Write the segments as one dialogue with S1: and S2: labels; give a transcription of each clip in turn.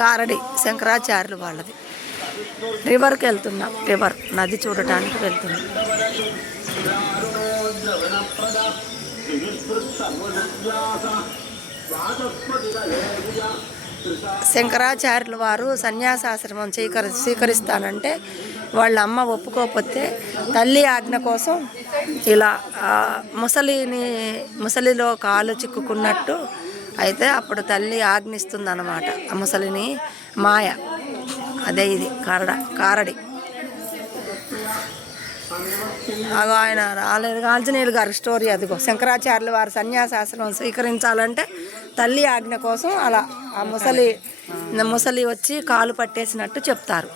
S1: కారడి శంకరాచార్యులు వాళ్ళది. రివర్కి వెళ్తున్నాం. రివర్ నది చూడటానికి వెళ్తున్నాం. శంకరాచార్యుల వారు సన్యాసాశ్రమం స్వీకరి స్వీకరిస్తానంటే వాళ్ళ అమ్మ ఒప్పుకోకపోతే తల్లి ఆజ్ఞ కోసం ఇలా ముసలిని ముసలిలో కాలు చిక్కుకున్నట్టు అయితే అప్పుడు తల్లి ఆజ్ఞిస్తుందన్నమాట. ఆ ముసలిని మాయ. అదే ఇది కారడ కారడి. అగో ఆయన రాలేదు. ఆంజనేయులు గారి స్టోరీ అదిగో శంకరాచార్యులు వారు సన్యాసాశ్రమం స్వీకరించాలంటే తల్లి ఆజ్ఞ కోసం అలా ఆ ముసలి ముసలి వచ్చి కాలు పట్టేసినట్టు చెప్తారు.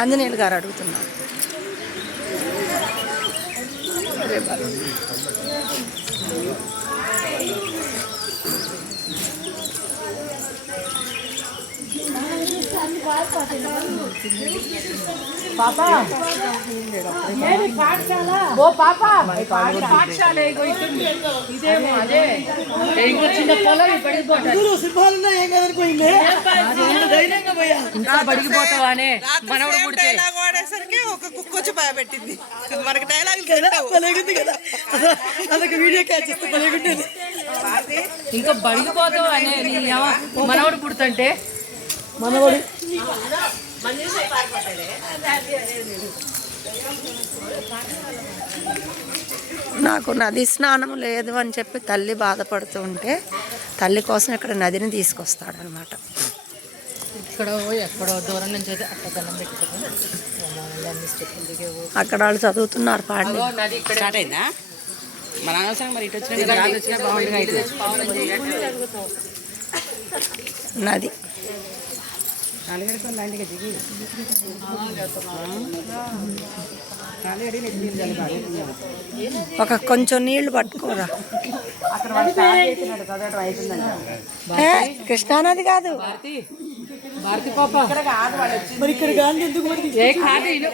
S1: ఆంజనేయులు గారు అడుగుతున్నారు.
S2: ఓ పాప. పాఠశాల. ఇదేమో అదే. ఇంకో చిన్న పొలం పడిపోతాయి ఇంకా పడిగిపోతావానే? మనవడు పుడితే.
S3: డైలాగ్ వాడేసరికి ఒక కుక్క వచ్చి భయపెట్టింది మనకి డైలాగ్ కదా? అదొక వీడియో క్యాచ్ చేస్తే
S2: ఇంకా అమ్మ మనవడు పుడుతుంటే
S3: మనవాడు
S1: నాకు నది స్నానం లేదు అని చెప్పి తల్లి బాధపడుతూ ఉంటే తల్లి కోసం ఇక్కడ నదిని తీసుకొస్తాడనమాట
S2: ఇక్కడ ఎక్కడో దూరం నుంచి అయితే అక్కడ
S1: వాళ్ళు చదువుతున్నారు పాడి
S2: నది ఇక్కడ
S3: స్టార్ట్ అయిందా మన అనవసరం మరి ఇటు వచ్చిన రాదు వచ్చినా బాగుంటుంది అయితే
S1: నది
S3: దిగి.
S1: ఒక కొంచెం నీళ్ళు పట్టుకోరా. కృష్ణానది కాదు.
S2: భారతి పాప.
S3: ఇక్కడ ఎందుకు
S2: కాదు ఇను.